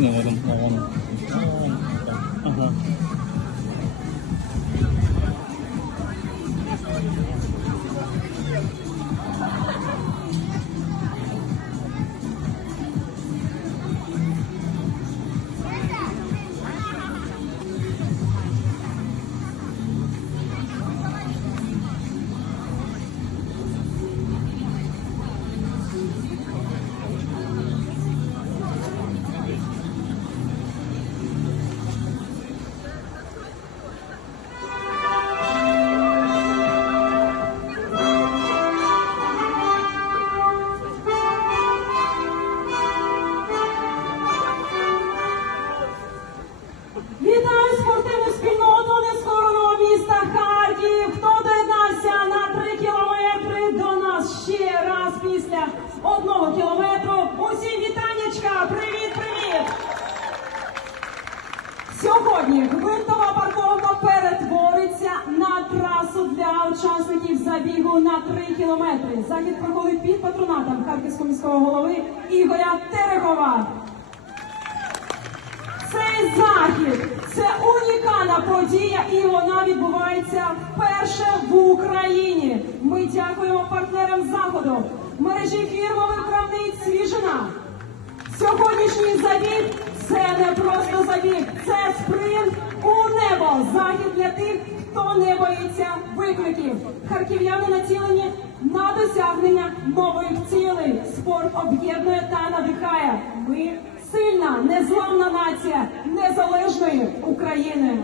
Не, рядом. А, Сьогодні гвинтова парковка перетвориться на трасу для учасників забігу на 3 кілометри. Захід проходить під патронатом Харківського міського голови Ігоря Терехова. Цей захід це унікальна подія, і вона відбувається вперше в Україні. Ми дякуємо партнерам заходу, мережі фірмових крамниць Свіжина. Сьогоднішній забіг це не просто забіг, це спринт у небо. Захід для тих, хто не боїться викликів. Харків'яни націлені на досягнення нових цілей. Спорт об'єднує та надихає. Ми сильна, незламна нація незалежної України.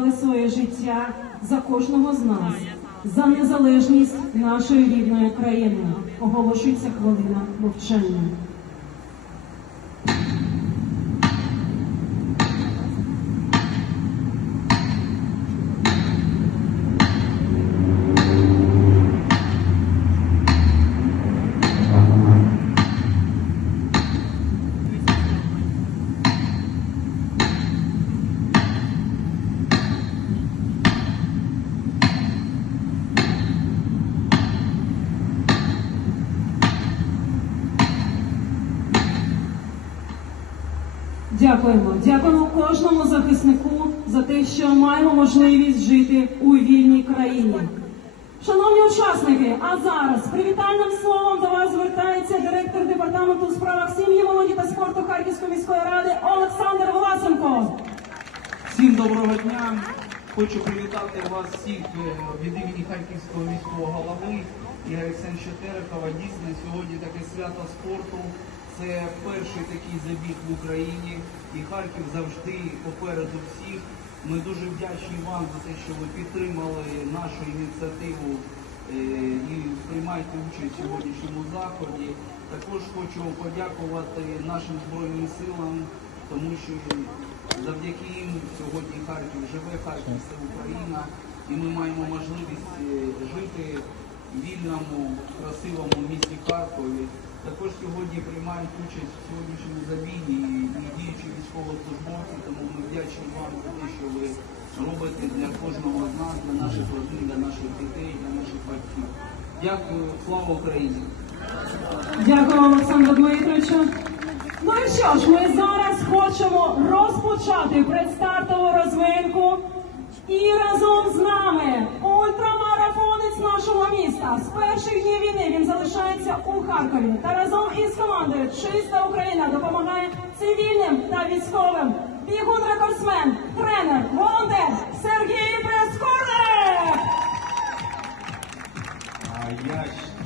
Віддали своє життя за кожного з нас, за незалежність нашої рідної країни. Оголошується хвилина мовчання. Дякуємо. Дякуємо кожному захиснику за те, що маємо можливість жити у вільній країні. Шановні учасники, а зараз привітальним словом до вас звертається директор департаменту у справах сім'ї, молоді та спорту Харківської міської ради Олександр Власенко. Всім доброго дня. Хочу привітати вас всіх е, від імені Харківського міського голови Ігоря Олександровича Дійсно, сьогодні таке свято спорту. Це перший такий забіг в Україні, і Харків завжди попереду всіх. Ми дуже вдячні вам за те, що ви підтримали нашу ініціативу е, і приймаєте участь в сьогоднішньому заході. Також хочу подякувати нашим Збройним силам, тому що завдяки їм сьогодні Харків живе, Харків це Україна, і ми маємо можливість е, жити в вільному, красивому місті Харкові. Також сьогодні приймають участь в сьогоднішньому забігі і діючі військовослужбовці, тому ми вдячні вам за те, що ви робите для кожного з нас, для наших родин, для наших дітей, для наших батьків. Дякую, слава Україні! Дякую, Олександру Дмитровичу. Ну і що ж, ми зараз хочемо розпочати предстартову розминку. І разом з нами ультрамарафонець нашого міста. З перших днів війни він залишається у Харкові та разом із командою Чиста Україна допомагає цивільним та військовим. Бігун рекордсмен, тренер, волонтер Сергій Прескорник! А Я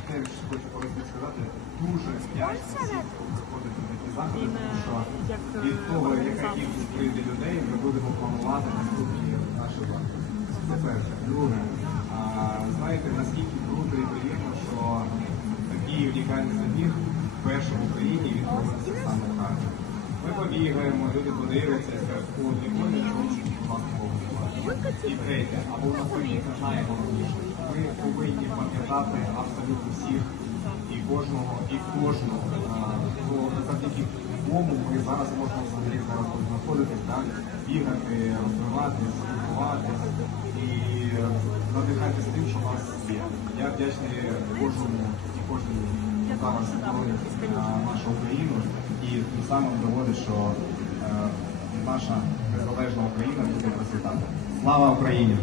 теж хочу просто сказати, дуже вдячний всім, хто на такі заходи, тому що від того, яка кількість прийде людей, ми будемо планувати наступні наші заходи. Це перше. Друге, а, знаєте, наскільки круто і приємно, що такий унікальний забіг вперше в Україні він проводиться саме в. Ми побігаємо, люди подивляться, скажуть, о, що у такого. І третє, або навпаки, це найголовніше. Ми повинні пам'ятати абсолютно всіх і кожного, і кожного. Бо завдяки кому ми зараз можемо взагалі зараз знаходитись, так? бігати, розвиватись, спілкуватись і надихатись тим, що в нас є. Я вдячний кожному і кожному зараз нашу Україну і тим самим доводить, що е, наша незалежна Україна буде процвітати. Слава Україні!